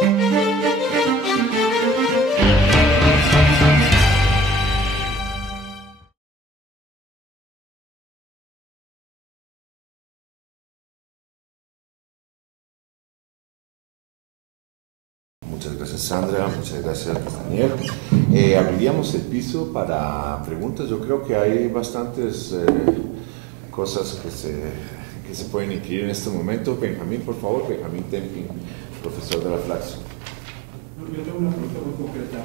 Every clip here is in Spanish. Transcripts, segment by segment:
Muchas gracias, Sandra. Muchas gracias, Daniel. Abriríamos el piso para preguntas. Yo creo que hay bastantes cosas que se pueden incluir en este momento. Benjamín, por favor. Benjamín Tempin, profesor de la Flaxo. Yo tengo una pregunta muy concreta.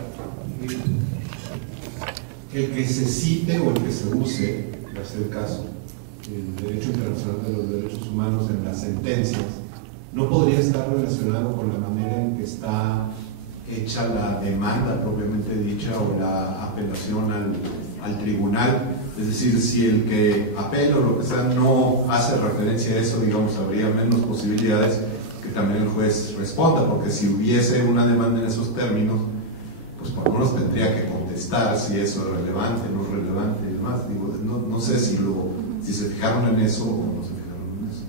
El que se cite o el que se use, en hacer caso, el derecho internacional de los derechos humanos en las sentencias, ¿no podría estar relacionado con la manera en que está hecha la demanda propiamente dicha o la apelación al tribunal? Es decir, si el que apela o lo que sea no hace referencia a eso, digamos, habría menos posibilidades que también el juez responda, porque si hubiese una demanda en esos términos, pues por lo menos tendría que contestar si eso es relevante, no es relevante y demás. Digo, no sé si se fijaron en eso o no se fijaron en eso.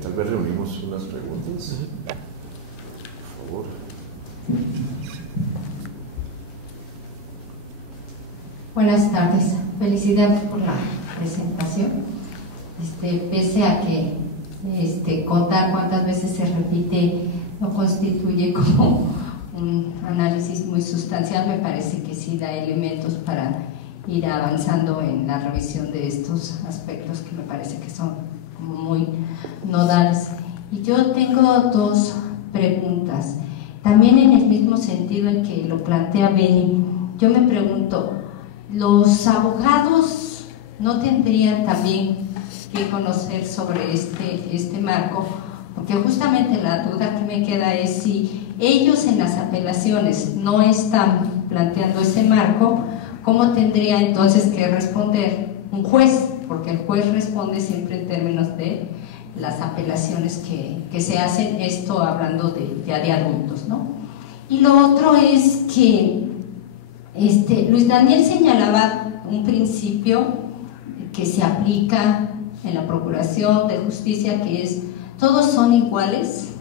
Tal vez reunimos unas preguntas. Por favor. Buenas tardes. Felicidades por la presentación. Pese a que contar cuántas veces se repite no constituye como un análisis muy sustancial, me parece que sí da elementos para ir avanzando en la revisión de estos aspectos que me parece que son como muy nodales. Y yo tengo dos preguntas, también en el mismo sentido en que lo plantea Beni. Yo me pregunto, ¿los abogados no tendrían también que conocer sobre este marco? Porque justamente la duda que me queda es si ellos en las apelaciones no están planteando ese marco, ¿cómo tendría entonces que responder un juez? Porque el juez responde siempre en términos de las apelaciones que se hacen, esto hablando ya de adultos, ¿no? Y lo otro es que Luis Daniel señalaba un principio que se aplica en la Procuración de Justicia, que es todos son iguales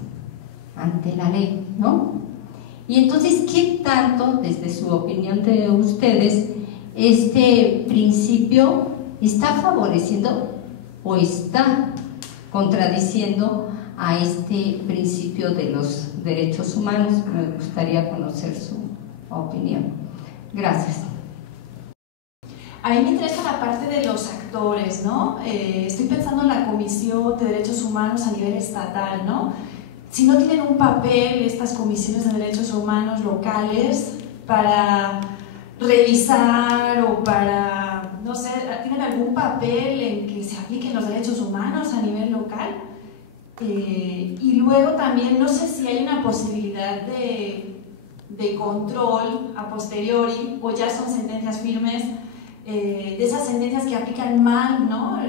ante la ley, ¿no? Y entonces, ¿qué tanto, desde su opinión de ustedes, este principio está favoreciendo o está contradiciendo a este principio de los derechos humanos? Me gustaría conocer su opinión. Gracias. A mí me interesa la parte de los actores, ¿no? Estoy pensando en la Comisión de Derechos Humanos a nivel estatal, ¿no? Si no tienen un papel estas comisiones de derechos humanos locales para revisar o para, no sé, ¿tienen algún papel en que se apliquen los derechos humanos a nivel local? Y luego también, no sé si hay una posibilidad de control a posteriori, o ya son sentencias firmes, de esas sentencias que aplican mal, ¿no?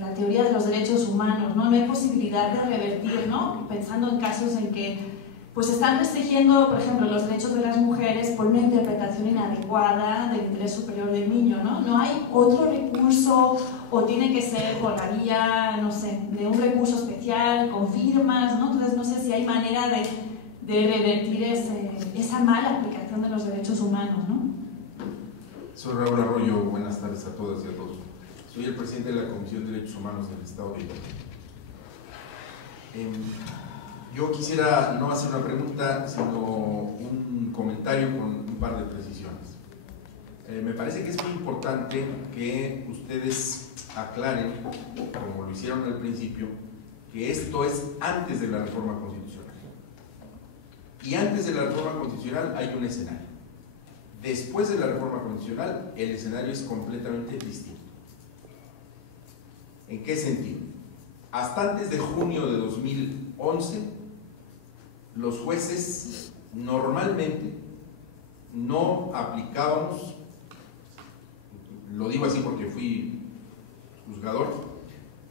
La teoría de los derechos humanos, ¿no? No hay posibilidad de revertir, ¿no? Pensando en casos en que pues están restringiendo, por ejemplo, los derechos de las mujeres por una interpretación inadecuada del interés superior del niño, ¿no? No hay otro recurso, o tiene que ser por la vía, no sé, de un recurso especial, con firmas, ¿no? Entonces no sé si hay manera de revertir esa mala aplicación de los derechos humanos, ¿no? Soy Raúl Arroyo, buenas tardes a todas y a todos. Soy el presidente de la Comisión de Derechos Humanos del Estado de Hidalgo. Yo quisiera no hacer una pregunta, sino un comentario con un par de precisiones. Me parece que es muy importante que ustedes aclaren, como lo hicieron al principio, que esto es antes de la reforma constitucional. Y antes de la reforma constitucional hay un escenario. Después de la reforma constitucional, el escenario es completamente distinto. ¿En qué sentido? Hasta antes de junio de 2011, los jueces normalmente no aplicábamos, lo digo así porque fui juzgador,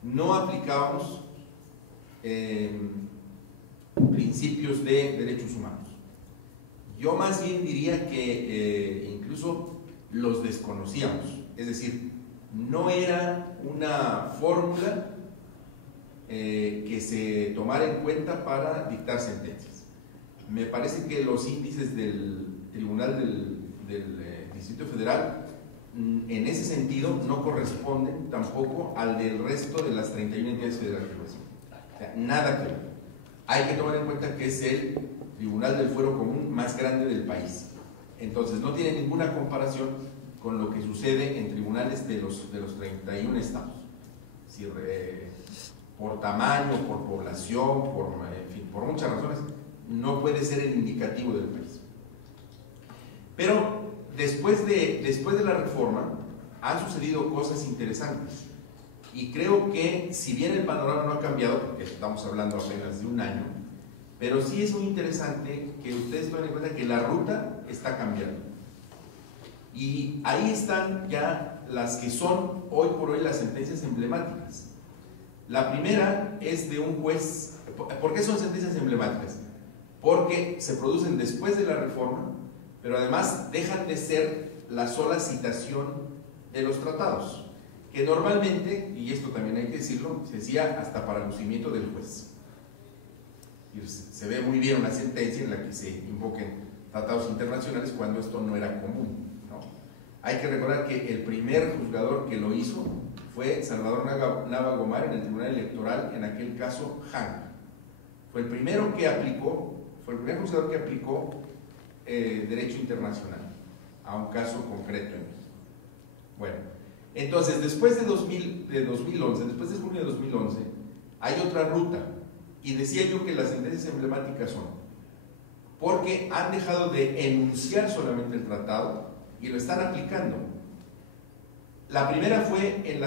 no aplicábamos principios de derechos humanos. Yo más bien diría que incluso los desconocíamos, es decir, no era una fórmula que se tomara en cuenta para dictar sentencias. me parece que los índices del Tribunal del Distrito Federal en ese sentido no corresponden tampoco al del resto de las 31 entidades federales. O sea, nada que ver. Hay que tomar en cuenta que es el Tribunal del Fuero Común más grande del país. Entonces no tiene ninguna comparación con lo que sucede en tribunales de los 31 estados. Es decir, por tamaño, por población, en fin, por muchas razones, no puede ser el indicativo del país. Pero después de la reforma han sucedido cosas interesantes. Y creo que, si bien el panorama no ha cambiado, porque estamos hablando apenas de un año, pero sí es muy interesante que ustedes tomen en cuenta que la ruta está cambiando. Y ahí están ya las que son hoy por hoy las sentencias emblemáticas. La primera es de un juez. ¿Por qué son sentencias emblemáticas? Porque se producen después de la reforma, pero además dejan de ser la sola citación de los tratados, que normalmente, y esto también hay que decirlo, se hacía hasta para lucimiento del juez. Y se ve muy bien una sentencia en la que se invoquen tratados internacionales cuando esto no era común, ¿no? Hay que recordar que el primer juzgador que lo hizo fue Salvador Nava Gomar en el Tribunal Electoral, en aquel caso Hank. Fue el primero que aplicó, fue el primer juzgador que aplicó derecho internacional a un caso concreto en México. Bueno, entonces después de 2011, después de junio de 2011, hay otra ruta. Y decía yo que las sentencias emblemáticas son porque han dejado de enunciar solamente el tratado y lo están aplicando. La primera fue en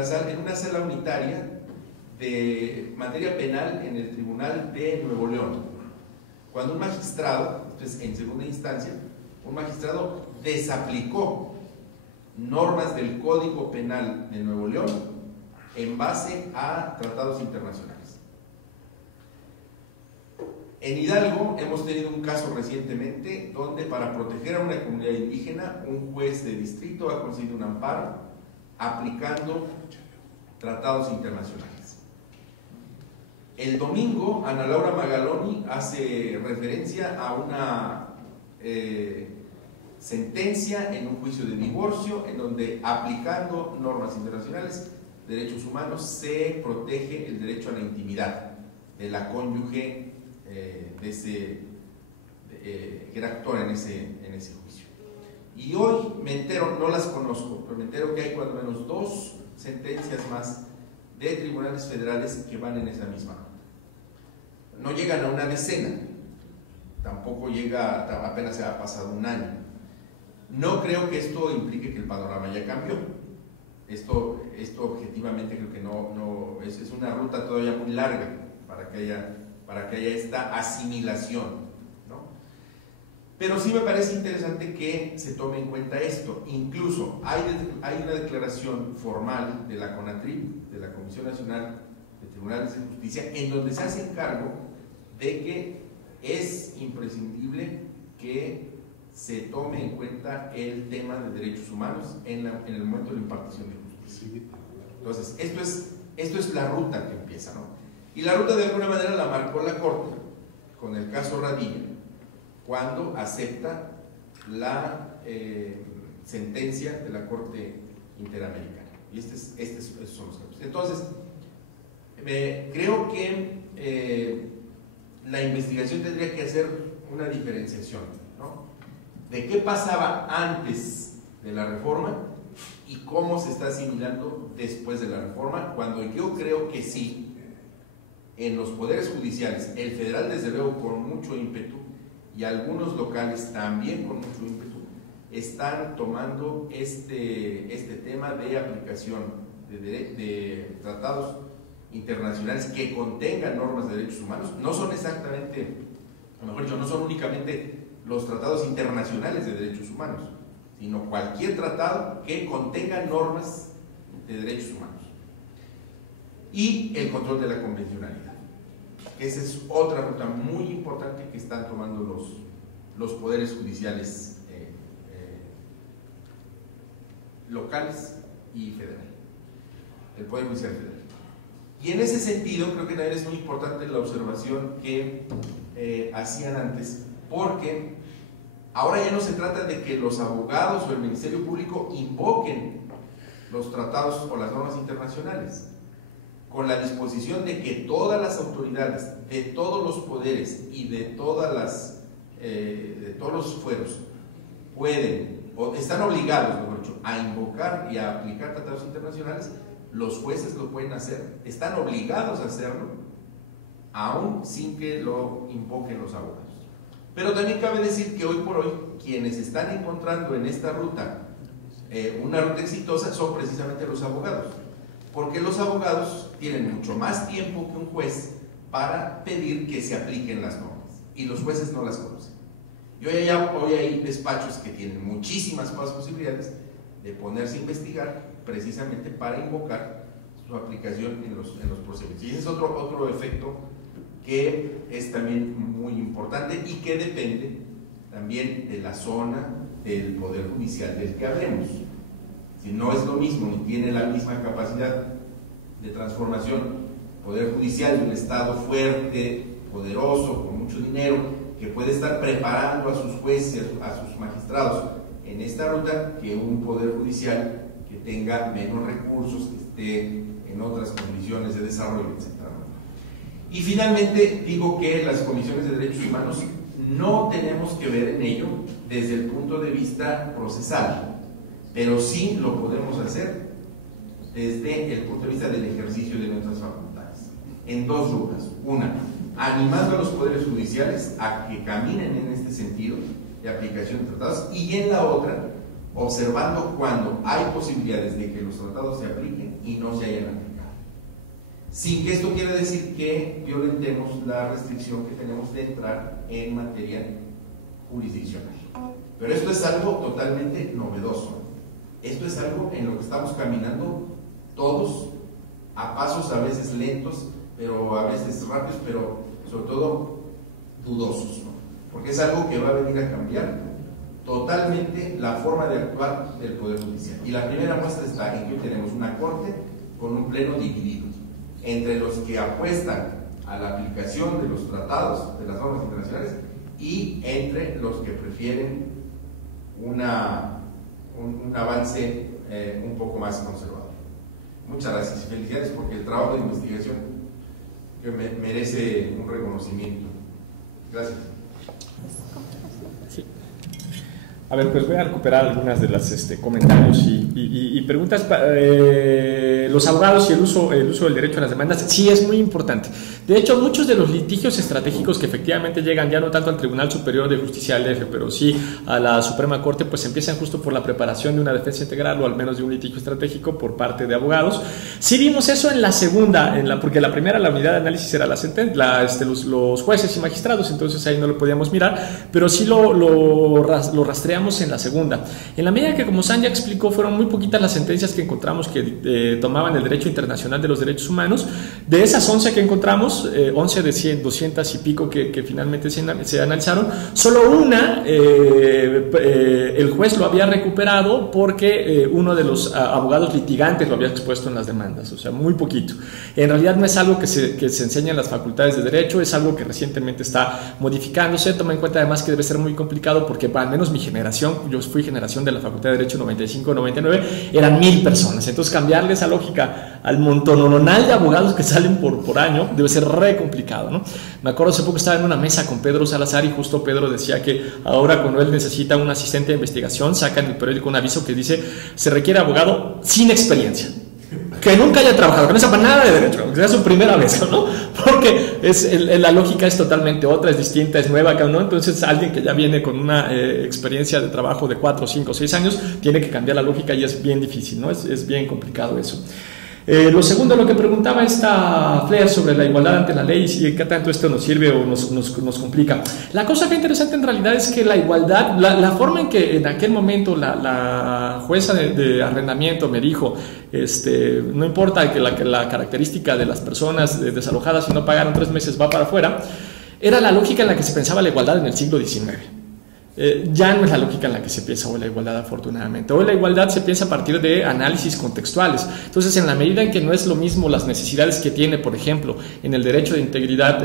una sala unitaria de materia penal en el Tribunal de Nuevo León, cuando un magistrado, entonces en segunda instancia, un magistrado desaplicó normas del Código Penal de Nuevo León en base a tratados internacionales. En Hidalgo hemos tenido un caso recientemente donde, para proteger a una comunidad indígena, un juez de distrito ha conseguido un amparo aplicando tratados internacionales. El domingo, Ana Laura Magaloni hace referencia a una sentencia en un juicio de divorcio en donde, aplicando normas internacionales, derechos humanos, se protege el derecho a la intimidad de la cónyuge que era actor en ese juicio. Y hoy me entero, no las conozco, pero me entero que hay cuando menos 2 sentencias más de tribunales federales que van en esa misma ruta. No llegan a una decena, tampoco llega, apenas se ha pasado un año. No creo que esto implique que el panorama ya cambió. Esto objetivamente creo que no es una ruta todavía muy larga para que haya esta asimilación, ¿no? Pero sí me parece interesante que se tome en cuenta esto. Incluso hay una declaración formal de la CONATRIP, de la Comisión Nacional de Tribunales de Justicia, en donde se hace cargo de que es imprescindible que se tome en cuenta el tema de derechos humanos en el momento de la impartición de justicia. Entonces, esto es la ruta que empieza, ¿no? Y la ruta de alguna manera la marcó la Corte con el caso Radilla, cuando acepta la sentencia de la Corte Interamericana. Y estos son los casos. Entonces, creo que la investigación tendría que hacer una diferenciación, ¿no?, de qué pasaba antes de la reforma y cómo se está asimilando después de la reforma, cuando yo creo que sí, en los poderes judiciales, el federal desde luego con mucho ímpetu y algunos locales también con mucho ímpetu, están tomando este tema de aplicación de tratados internacionales que contengan normas de derechos humanos. No son exactamente, a lo mejor dicho, no son únicamente los tratados internacionales de derechos humanos, sino cualquier tratado que contenga normas de derechos humanos. Y el control de la convencionalidad. Esa es otra ruta muy importante que están tomando los poderes judiciales locales y federal, el Poder Judicial Federal. Y en ese sentido creo que también es muy importante la observación que hacían antes porque ahora ya no se trata de que los abogados o el Ministerio Público invoquen los tratados o las normas internacionales, con la disposición de que todas las autoridades de todos los poderes y de todos los fueros pueden, o están obligados, mejor dicho, a invocar y a aplicar tratados internacionales. Los jueces lo pueden hacer, están obligados a hacerlo, aún sin que lo invoquen los abogados. Pero también cabe decir que hoy por hoy quienes están encontrando en esta ruta una ruta exitosa son precisamente los abogados, porque los abogados tienen mucho más tiempo que un juez para pedir que se apliquen las normas, y los jueces no las conocen. Y hoy hay despachos que tienen muchísimas más posibilidades de ponerse a investigar precisamente para invocar su aplicación en los procedimientos. Y ese es otro efecto que es también muy importante y que depende también de la zona del Poder Judicial del que hablemos. Si no es lo mismo ni tiene la misma capacidad de transformación Poder Judicial de un Estado fuerte, poderoso, con mucho dinero, que puede estar preparando a sus jueces, a sus magistrados en esta ruta, que un Poder Judicial que tenga menos recursos, que esté en otras condiciones de desarrollo, etc. Y finalmente digo que las comisiones de derechos humanos no tenemos que ver en ello desde el punto de vista procesal, pero sí lo podemos hacer desde el punto de vista del ejercicio de nuestras facultades, en dos rutas. Una, animando a los poderes judiciales a que caminen en este sentido de aplicación de tratados, y en la otra, observando cuando hay posibilidades de que los tratados se apliquen y no se hayan aplicado, sin que esto quiera decir que violentemos la restricción que tenemos de entrar en materia jurisdiccional. Pero esto es algo totalmente novedoso. Esto es algo en lo que estamos caminando todos, a pasos a veces lentos, pero a veces rápidos, pero sobre todo dudosos, ¿no? Porque es algo que va a venir a cambiar totalmente la forma de actuar del Poder Judicial. Y la primera muestra está en que hoy tenemos una Corte con un pleno dividido entre los que apuestan a la aplicación de los tratados, de las normas internacionales, y entre los que prefieren un avance un poco más conservador. Muchas gracias y felicidades, porque el trabajo de investigación que merece un reconocimiento. Gracias. Sí. A ver, pues voy a recuperar algunas de las comentarios y preguntas. Los abogados y el uso del derecho a las demandas, sí es muy importante. De hecho, muchos de los litigios estratégicos que efectivamente llegan ya no tanto al Tribunal Superior de Justicia del DF, pero sí a la Suprema Corte, pues empiezan justo por la preparación de una defensa integral o al menos de un litigio estratégico por parte de abogados. Sí vimos eso en la segunda, porque la primera, la unidad de análisis era los jueces y magistrados, entonces ahí no lo podíamos mirar, pero sí lo rastreamos en la segunda. En la medida que, como San ya explicó, fueron muy poquitas las sentencias que encontramos que tomaban el derecho internacional de los derechos humanos. De esas 11 que encontramos, 11 de 200 y pico que finalmente se analizaron, solo una el juez lo había recuperado porque uno de los abogados litigantes lo había expuesto en las demandas, o sea, muy poquito. En realidad no es algo que se enseña en las facultades de Derecho, es algo que recientemente está modificándose. Toma en cuenta además que debe ser muy complicado porque, al menos mi generación, yo fui generación de la Facultad de Derecho 95-99, eran 1000 personas, entonces cambiarle esa lógica al montononal de abogados que salen por año debe ser re complicado, ¿no? Me acuerdo hace poco estaba en una mesa con Pedro Salazar y justo Pedro decía que ahora cuando él necesita un asistente de investigación saca en el periódico un aviso que dice: se requiere abogado sin experiencia, que nunca haya trabajado, que no sepa nada de derecho, que sea su primera vez, ¿no? Porque la lógica es totalmente otra, es distinta, es nueva, ¿no? Entonces alguien que ya viene con una experiencia de trabajo de 4, 5, 6 años tiene que cambiar la lógica y es bien difícil, ¿no? Es bien complicado eso. Lo segundo, lo que preguntaba esta Flair sobre la igualdad ante la ley y si qué tanto esto nos sirve o nos complica. La cosa que interesante en realidad es que la igualdad, la forma en que en aquel momento la jueza de arrendamiento me dijo, no importa que la característica de las personas desalojadas, si no pagaron 3 meses va para afuera, era la lógica en la que se pensaba la igualdad en el siglo XIX. ya no es la lógica en la que se piensa hoy la igualdad, afortunadamente. Hoy la igualdad se piensa a partir de análisis contextuales. Entonces, en la medida en que no es lo mismo las necesidades que tiene, por ejemplo, en el derecho de integridad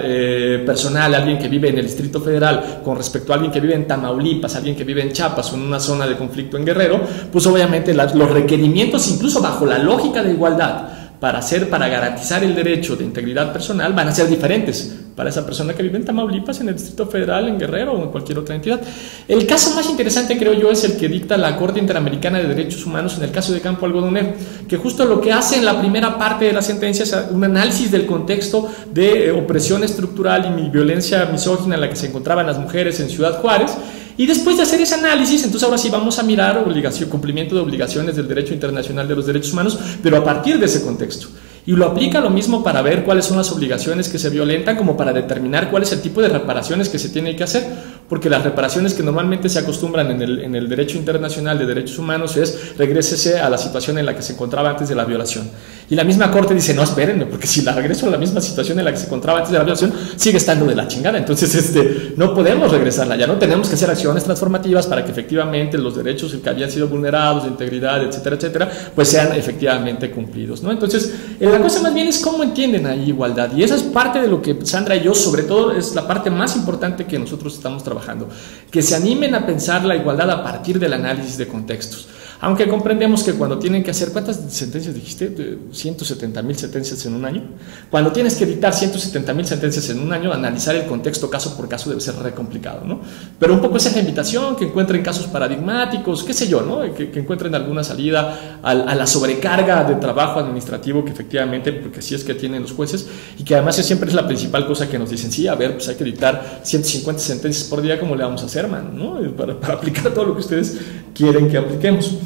personal, alguien que vive en el Distrito Federal con respecto a alguien que vive en Tamaulipas, alguien que vive en Chiapas o en una zona de conflicto en Guerrero, pues obviamente los requerimientos, incluso bajo la lógica de igualdad, para garantizar el derecho de integridad personal van a ser diferentes para esa persona que vive en Tamaulipas, en el Distrito Federal, en Guerrero o en cualquier otra entidad. El caso más interesante, creo yo, es el que dicta la Corte Interamericana de Derechos Humanos en el caso de Campo Algodonero, que justo lo que hace en la primera parte de la sentencia es un análisis del contexto de opresión estructural y violencia misógina en la que se encontraban las mujeres en Ciudad Juárez. Y después de hacer ese análisis, entonces ahora sí vamos a mirar cumplimiento de obligaciones del derecho internacional de los derechos humanos, pero a partir de ese contexto. Y lo aplica lo mismo para ver cuáles son las obligaciones que se violentan, como para determinar cuál es el tipo de reparaciones que se tiene que hacer, porque las reparaciones que normalmente se acostumbran en el derecho internacional de derechos humanos es regrésese a la situación en la que se encontraba antes de la violación. Y la misma Corte dice, no, espérenme, porque si la regreso a la misma situación en la que se encontraba antes de la violación, sigue estando de la chingada. Entonces, no podemos regresarla, ya no tenemos que hacer acciones transformativas para que efectivamente los derechos que habían sido vulnerados, de integridad, etcétera, etcétera, pues sean efectivamente cumplidos, ¿no? Entonces, la cosa más bien es cómo entienden ahí igualdad, y esa es parte de lo que Sandra y yo, sobre todo, es la parte más importante que nosotros estamos trabajando, que se animen a pensar la igualdad a partir del análisis de contextos. Aunque comprendemos que cuando tienen que hacer, ¿cuántas sentencias dijiste? 170,000 sentencias en un año. Cuando tienes que dictar 170,000 sentencias en un año, analizar el contexto caso por caso debe ser re complicado, ¿no? Pero un poco esa es la invitación, que encuentren casos paradigmáticos, qué sé yo, ¿no? Que encuentren alguna salida a la sobrecarga de trabajo administrativo que efectivamente, porque así es que tienen los jueces, y que además siempre es la principal cosa que nos dicen, sí, a ver, pues hay que dictar 150 sentencias por día, ¿cómo le vamos a hacer, man? ¿No? Para aplicar todo lo que ustedes quieren que apliquemos.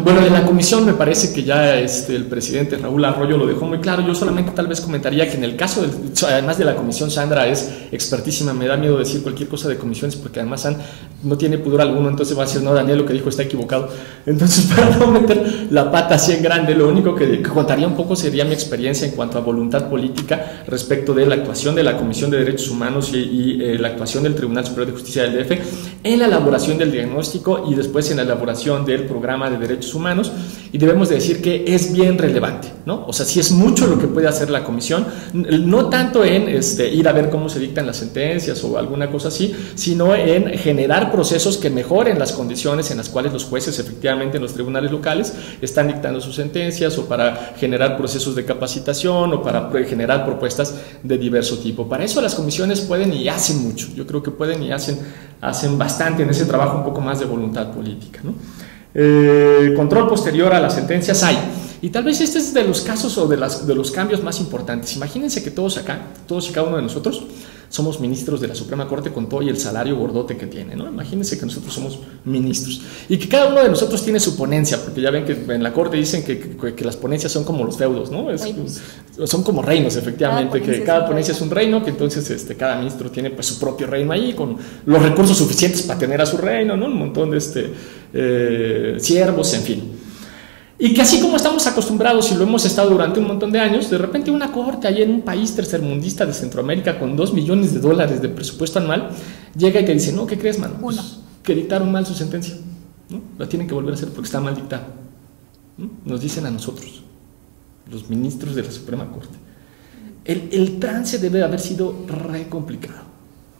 Bueno, en la comisión me parece que ya el presidente Raúl Arroyo lo dejó muy claro. Yo solamente tal vez comentaría que en el caso, además de la comisión, Sandra es expertísima, me da miedo decir cualquier cosa de comisiones porque además no tiene pudor alguno, entonces va a decir, no, Daniel, lo que dijo está equivocado. Entonces, para no meter la pata así en grande, lo único que contaría un poco sería mi experiencia en cuanto a voluntad política respecto de la actuación de la Comisión de Derechos Humanos y la actuación del Tribunal Superior de Justicia del DF en la elaboración del diagnóstico y después en la elaboración del programa de derechos humanos, y debemos de decir que es bien relevante, ¿no? O sea, sí es mucho lo que puede hacer la comisión, no tanto en ir a ver cómo se dictan las sentencias o alguna cosa así, sino en generar procesos que mejoren las condiciones en las cuales los jueces efectivamente en los tribunales locales están dictando sus sentencias, o para generar procesos de capacitación, o para generar propuestas de diverso tipo. Para eso las comisiones pueden y hacen mucho, yo creo que pueden y hacen bastante en ese trabajo un poco más de voluntad política, ¿no? Control posterior a las sentencias hay, y tal vez este es de los casos o de los cambios más importantes. Imagínense que todos y cada uno de nosotros somos ministros de la Suprema Corte con todo y el salario gordote que tiene, ¿no? Imagínense que nosotros somos ministros y que cada uno de nosotros tiene su ponencia, porque ya ven que en la Corte dicen que las ponencias son como los feudos, ¿no? Son como reinos, efectivamente, que cada ponencia es un reino, que entonces cada ministro tiene pues su propio reino ahí, con los recursos suficientes para tener a su reino, ¿no? Un montón de siervos, en fin. Y que así como estamos acostumbrados y lo hemos estado durante un montón de años, de repente una corte ahí en un país tercermundista de Centroamérica con $2 millones de presupuesto anual llega y te dice, no, ¿qué crees, mano? Pues, que dictaron mal su sentencia, ¿no? La tienen que volver a hacer porque está mal dictada, ¿no? Nos dicen a nosotros, los ministros de la Suprema Corte. El trance debe haber sido re complicado.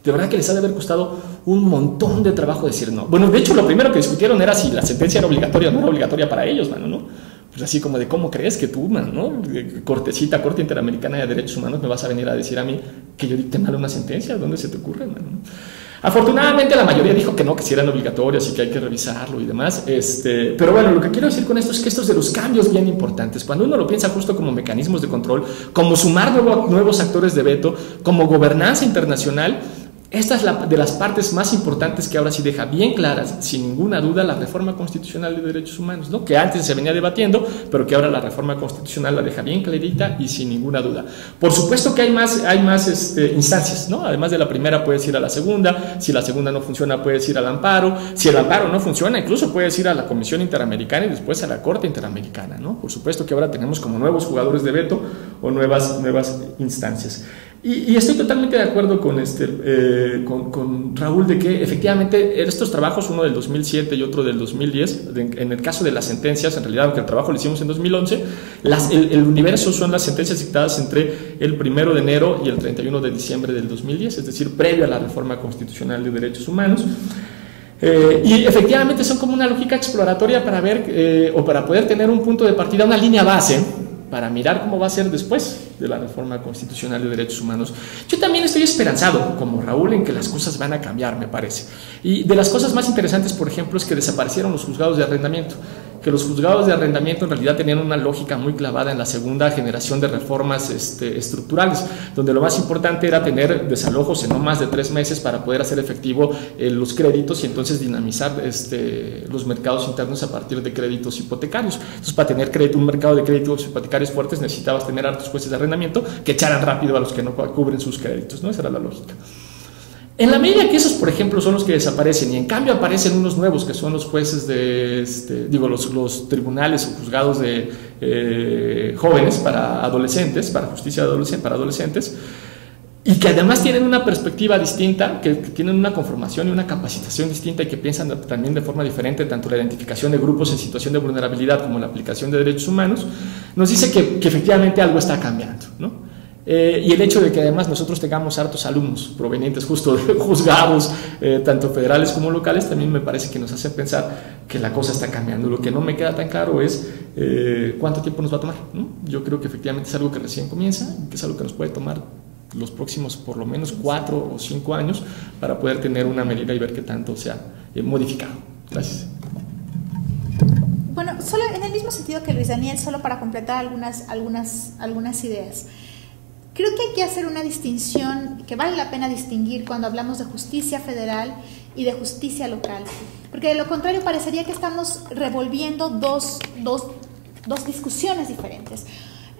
De verdad que les ha de haber costado un montón de trabajo decir no. Bueno, de hecho, lo primero que discutieron era si la sentencia era obligatoria o no era obligatoria para ellos, mano, ¿no? Pues así como de, ¿cómo crees que tú, mano, ¿no? Corte Interamericana de Derechos Humanos, me vas a venir a decir a mí que yo dicte mal una sentencia? ¿Dónde se te ocurre, mano? Afortunadamente la mayoría dijo que no, que sí eran obligatorias y que hay que revisarlo y demás. Pero bueno, lo que quiero decir con esto es que estos de los cambios bien importantes, cuando uno lo piensa justo como mecanismos de control, como sumar nuevos actores de veto, como gobernanza internacional, esta es de las partes más importantes que ahora sí deja bien claras, sin ninguna duda, la reforma constitucional de derechos humanos, ¿no? Que antes se venía debatiendo, pero que ahora la reforma constitucional la deja bien clarita y sin ninguna duda. Por supuesto que hay más instancias, ¿no? Además de la primera puedes ir a la segunda, si la segunda no funciona puedes ir al amparo, si el amparo no funciona incluso puedes ir a la Comisión Interamericana y después a la Corte Interamericana, ¿no? Por supuesto que ahora tenemos como nuevos jugadores de veto o nuevas instancias. Y estoy totalmente de acuerdo con, con Raúl de que efectivamente estos trabajos, uno del 2007 y otro del 2010, en el caso de las sentencias, en realidad aunque el trabajo lo hicimos en 2011, el universo son las sentencias dictadas entre el 1 de enero y el 31 de diciembre del 2010, es decir, previo a la reforma constitucional de derechos humanos. Y efectivamente son como una lógica exploratoria para ver o para poder tener un punto de partida, una línea base para mirar cómo va a ser después de la reforma constitucional de derechos humanos. Yo también estoy esperanzado, como Raúl, en que las cosas van a cambiar, me parece. Y de las cosas más interesantes, por ejemplo, es que desaparecieron los juzgados de arrendamiento, que los juzgados de arrendamiento en realidad tenían una lógica muy clavada en la segunda generación de reformas estructurales, donde lo más importante era tener desalojos en no más de 3 meses para poder hacer efectivo los créditos y entonces dinamizar los mercados internos a partir de créditos hipotecarios. Entonces, para tener un mercado de créditos hipotecarios fuertes necesitabas tener hartos jueces de arrendamiento que echaran rápido a los que no cubren sus créditos, ¿no? Esa era la lógica. En la medida que esos, por ejemplo, son los que desaparecen y en cambio aparecen unos nuevos que son los jueces los tribunales o juzgados de jóvenes para adolescentes, para justicia para adolescentes, y que además tienen una perspectiva distinta, que tienen una conformación y una capacitación distinta y que piensan también de forma diferente tanto la identificación de grupos en situación de vulnerabilidad como la aplicación de derechos humanos, nos dice que efectivamente algo está cambiando, ¿no? Y el hecho de que además nosotros tengamos hartos alumnos provenientes justo de juzgados, tanto federales como locales, también me parece que nos hace pensar que la cosa está cambiando. Lo que no me queda tan claro es cuánto tiempo nos va a tomar, ¿no? Yo creo que efectivamente es algo que recién comienza, que es algo que nos puede tomar los próximos por lo menos 4 o 5 años para poder tener una medida y ver qué tanto se ha modificado. Gracias. Bueno, solo en el mismo sentido que Luis Daniel, solo para completar algunas ideas. Creo que hay que hacer una distinción que vale la pena distinguir cuando hablamos de justicia federal y de justicia local, porque de lo contrario parecería que estamos revolviendo dos discusiones diferentes.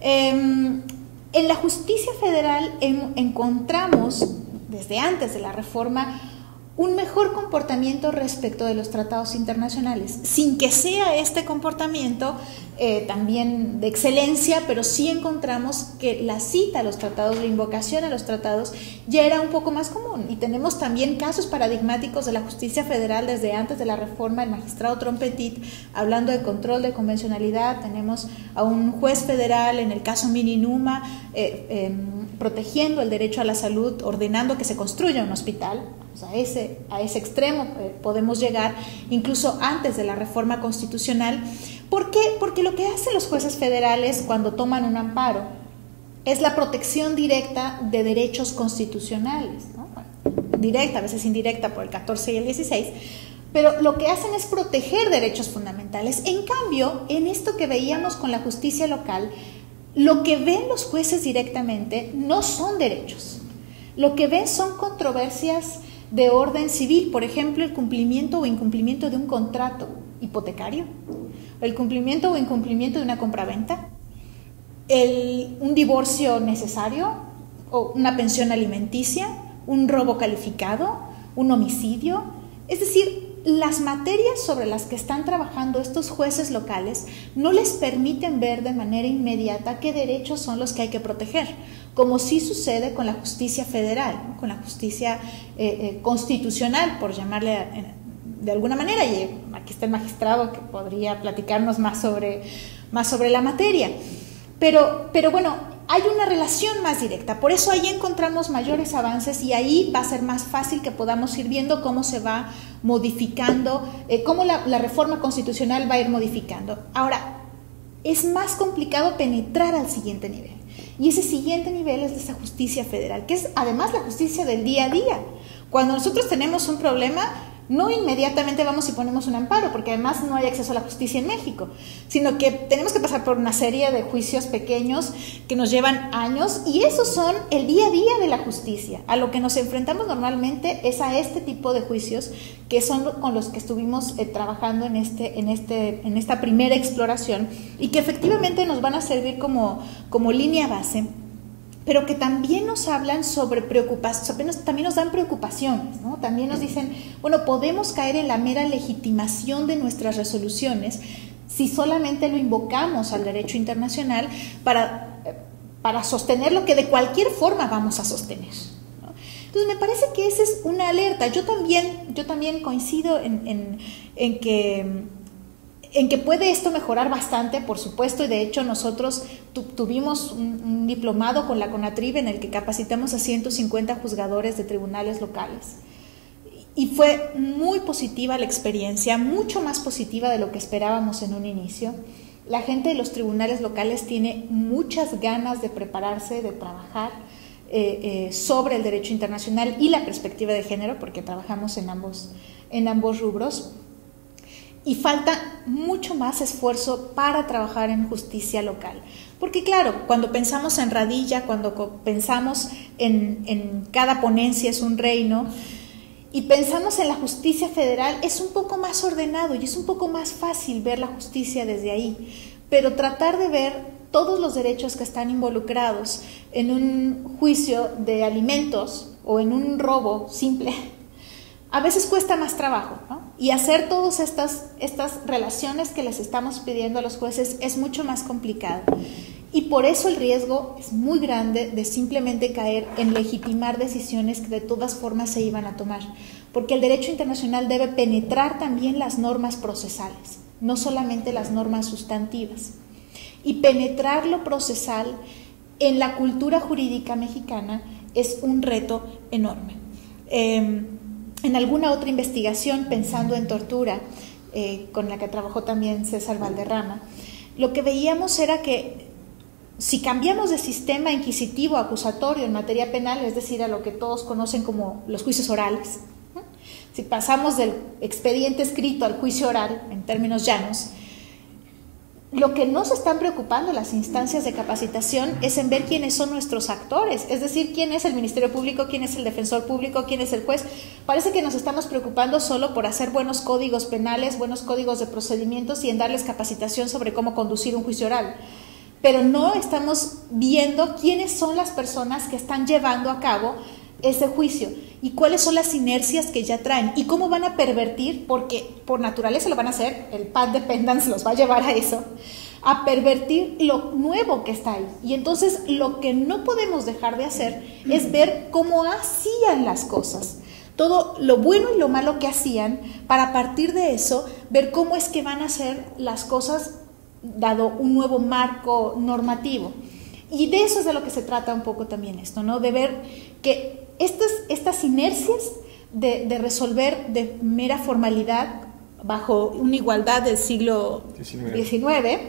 En la justicia federal encontramos, desde antes de la reforma, un mejor comportamiento respecto de los tratados internacionales, sin que sea este comportamiento también de excelencia, pero sí encontramos que la cita a los tratados, la invocación a los tratados ya era un poco más común, y tenemos también casos paradigmáticos de la justicia federal desde antes de la reforma. El magistrado Trompetit, hablando de control de convencionalidad, tenemos a un juez federal en el caso Mininuma protegiendo el derecho a la salud, ordenando que se construya un hospital. O sea, a ese extremo podemos llegar incluso antes de la reforma constitucional. ¿Por qué? Porque lo que hacen los jueces federales cuando toman un amparo es la protección directa de derechos constitucionales, ¿no? Directa, a veces indirecta por el 14 y el 16, pero lo que hacen es proteger derechos fundamentales. En cambio, en esto que veíamos con la justicia local, lo que ven los jueces directamente no son derechos. Lo que ven son controversias de orden civil, por ejemplo, el cumplimiento o incumplimiento de un contrato hipotecario, el cumplimiento o incumplimiento de una compraventa, un divorcio necesario o una pensión alimenticia, un robo calificado, un homicidio. Es decir, las materias sobre las que están trabajando estos jueces locales no les permiten ver de manera inmediata qué derechos son los que hay que proteger, como sí sucede con la justicia federal, ¿no? Con la justicia constitucional, por llamarle de alguna manera, y aquí está el magistrado que podría platicarnos más sobre la materia. Pero bueno, hay una relación más directa, por eso ahí encontramos mayores avances y ahí va a ser más fácil que podamos ir viendo cómo se va modificando, cómo la reforma constitucional va a ir modificando. Ahora, es más complicado penetrar al siguiente nivel, y ese siguiente nivel es esa justicia federal, que es además la justicia del día a día. Cuando nosotros tenemos un problema, no inmediatamente vamos y ponemos un amparo, porque además no hay acceso a la justicia en México, sino que tenemos que pasar por una serie de juicios pequeños que nos llevan años, y esos son el día a día de la justicia. A lo que nos enfrentamos normalmente es a este tipo de juicios, que son con los que estuvimos trabajando en esta primera exploración, y que efectivamente nos van a servir como línea base, pero que también nos hablan sobre preocupaciones, también nos dan preocupaciones, ¿no? También nos dicen, bueno, podemos caer en la mera legitimación de nuestras resoluciones si solamente lo invocamos al derecho internacional para para sostener lo que de cualquier forma vamos a sostener, ¿no? Entonces me parece que esa es una alerta. Yo también coincido en que puede esto mejorar bastante, por supuesto, y de hecho nosotros tuvimos un diplomado con la CONATRIB en el que capacitamos a 150 juzgadores de tribunales locales. Y fue muy positiva la experiencia, mucho más positiva de lo que esperábamos en un inicio. La gente de los tribunales locales tiene muchas ganas de prepararse, de trabajar sobre el derecho internacional y la perspectiva de género, porque trabajamos en ambos rubros. Y falta mucho más esfuerzo para trabajar en justicia local. Porque claro, cuando pensamos en Radilla, cuando pensamos en cada ponencia es un reino, y pensamos en la justicia federal, es un poco más ordenado y es un poco más fácil ver la justicia desde ahí. Pero tratar de ver todos los derechos que están involucrados en un juicio de alimentos o en un robo simple, a veces cuesta más trabajo, ¿no? Y hacer todas estas relaciones que les estamos pidiendo a los jueces es mucho más complicado. Y por eso el riesgo es muy grande de simplemente caer en legitimar decisiones que de todas formas se iban a tomar. Porque el derecho internacional debe penetrar también las normas procesales, no solamente las normas sustantivas. Y penetrar lo procesal en la cultura jurídica mexicana es un reto enorme. En alguna otra investigación, pensando en tortura, con la que trabajó también César Valderrama, lo que veíamos era que si cambiamos de sistema inquisitivo acusatorio en materia penal, es decir, a lo que todos conocen como los juicios orales, ¿no? Si pasamos del expediente escrito al juicio oral, en términos llanos, lo que nos están preocupando las instancias de capacitación es en ver quiénes son nuestros actores, es decir, quién es el Ministerio Público, quién es el Defensor Público, quién es el juez. Parece que nos estamos preocupando solo por hacer buenos códigos penales, buenos códigos de procedimientos y en darles capacitación sobre cómo conducir un juicio oral. Pero no estamos viendo quiénes son las personas que están llevando a cabo ese juicio y cuáles son las inercias que ya traen y cómo van a pervertir, porque por naturaleza lo van a hacer, el path dependence los va a llevar a eso, a pervertir lo nuevo que está ahí. Y entonces lo que no podemos dejar de hacer es ver cómo hacían las cosas, todo lo bueno y lo malo que hacían, para a partir de eso ver cómo es que van a hacer las cosas dado un nuevo marco normativo. Y de eso es de lo que se trata un poco también esto, ¿no? De ver que estas inercias de resolver de mera formalidad bajo una igualdad del siglo XIX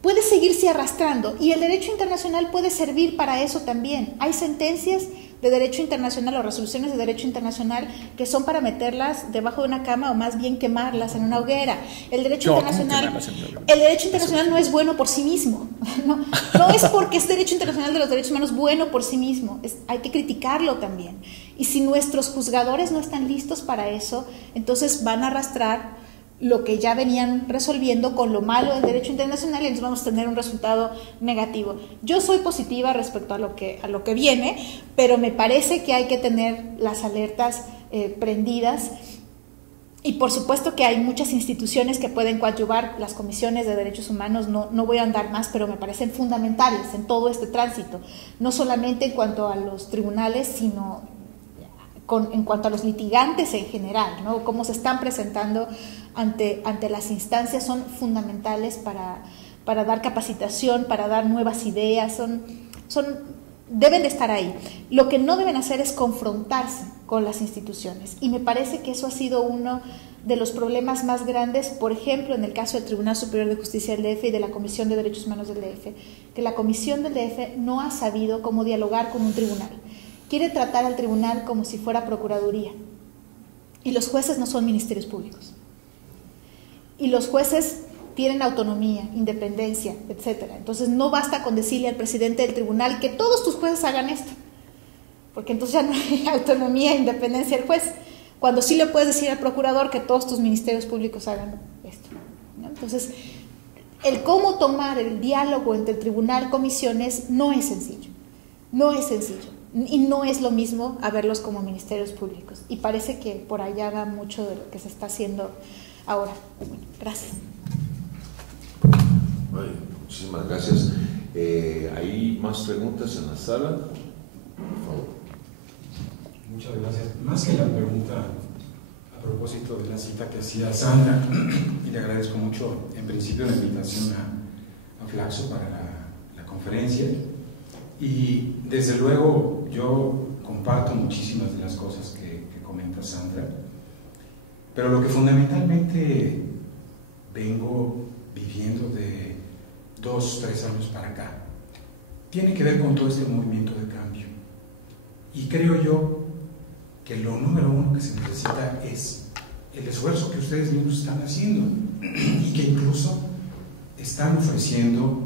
puede seguirse arrastrando, y el derecho internacional puede servir para eso también. Hay sentencias de derecho internacional o resoluciones de derecho internacional que son para meterlas debajo de una cama o más bien quemarlas en una hoguera. El derecho internacional no es bueno por sí mismo, no es porque es derecho internacional de los derechos humanos bueno por sí mismo, hay que criticarlo también. Y si nuestros juzgadores no están listos para eso, entonces van a arrastrar lo que ya venían resolviendo con lo malo del derecho internacional y entonces vamos a tener un resultado negativo. Yo soy positiva respecto a lo que viene, pero me parece que hay que tener las alertas prendidas, y por supuesto que hay muchas instituciones que pueden coadyuvar. Las comisiones de derechos humanos, no voy a andar más, pero me parecen fundamentales en todo este tránsito, no solamente en cuanto a los tribunales, sino en cuanto a los litigantes en general, ¿no? Cómo se están presentando ante las instancias, son fundamentales para dar capacitación, para dar nuevas ideas, deben de estar ahí. Lo que no deben hacer es confrontarse con las instituciones, y me parece que eso ha sido uno de los problemas más grandes, por ejemplo, en el caso del Tribunal Superior de Justicia del DF y de la Comisión de Derechos Humanos del DF, que la Comisión del DF no ha sabido cómo dialogar con un tribunal. Quiere tratar al tribunal como si fuera procuraduría, y los jueces no son ministerios públicos, y los jueces tienen autonomía, independencia, etc. Entonces no basta con decirle al presidente del tribunal que todos tus jueces hagan esto, porque entonces ya no hay autonomía e independencia del juez, cuando sí le puedes decir al procurador que todos tus ministerios públicos hagan esto, ¿no? Entonces el cómo tomar el diálogo entre el tribunal, comisiones, no es sencillo, y no es lo mismo a verlos como ministerios públicos, y parece que por allá va mucho de lo que se está haciendo ahora. Bueno, gracias. Muchísimas gracias. ¿Hay más preguntas en la sala? Por favor. Muchas gracias. Más que la pregunta, a propósito de la cita que hacía Sandra, y le agradezco mucho en principio la invitación a Flaxo para la conferencia, y desde luego yo comparto muchísimas de las cosas que comenta Sandra, pero lo que fundamentalmente vengo viviendo de 2, 3 años para acá tiene que ver con todo este movimiento de cambio, y creo yo que lo número uno que se necesita es el esfuerzo que ustedes mismos están haciendo y que incluso están ofreciendo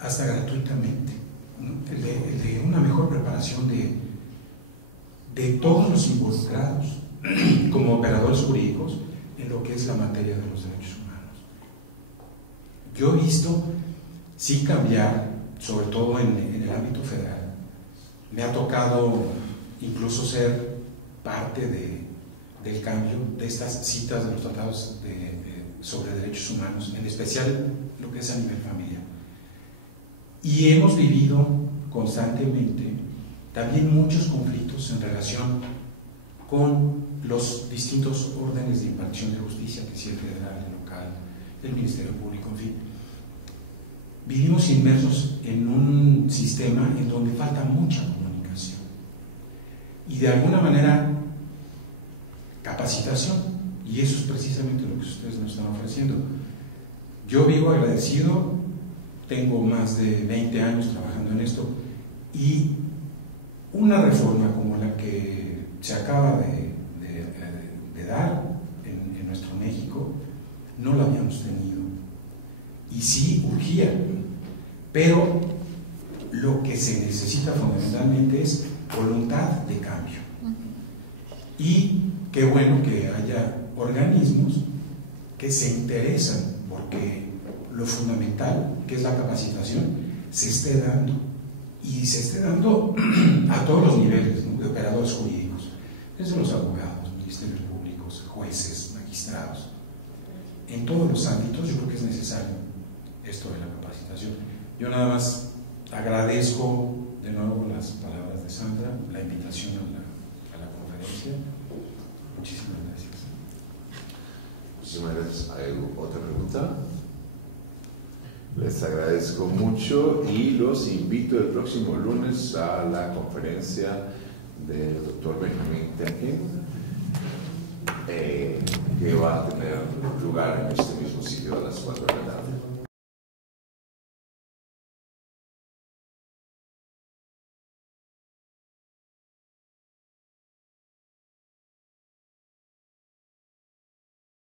hasta gratuitamente, ¿no? El de una mejor preparación de todos los involucrados como operadores jurídicos en lo que es la materia de los derechos humanos. Yo he visto sí cambiar, sobre todo en el ámbito federal. Me ha tocado incluso ser parte del cambio de estas citas de los tratados sobre derechos humanos, en especial lo que es a nivel familiar. Y hemos vivido constantemente también muchos conflictos en relación con los distintos órdenes de impartición de justicia, que sea el federal, el local, el Ministerio Público, en fin. Vivimos inmersos en un sistema en donde falta mucha comunicación y de alguna manera capacitación, y eso es precisamente lo que ustedes nos están ofreciendo. Yo vivo agradecido, tengo más de 20 años trabajando en esto, y una reforma como la que se acaba de dar en nuestro México no la habíamos tenido, y sí urgía, pero lo que se necesita fundamentalmente es voluntad de cambio. Y qué bueno que haya organismos que se interesan porque lo fundamental, que es la capacitación, se esté dando, y se esté dando a todos los niveles, ¿no?, de operadores jurídicos, desde los abogados, ministerios públicos, jueces, magistrados. En todos los ámbitos yo creo que es necesario esto de la capacitación. Yo nada más agradezco de nuevo las palabras de Sandra, la invitación a la conferencia. Muchísimas gracias. Muchísimas gracias. ¿Hay otra pregunta? Les agradezco mucho y los invito el próximo lunes a la conferencia del doctor Benjamín Temkin, que va a tener lugar en este mismo sitio a las 4.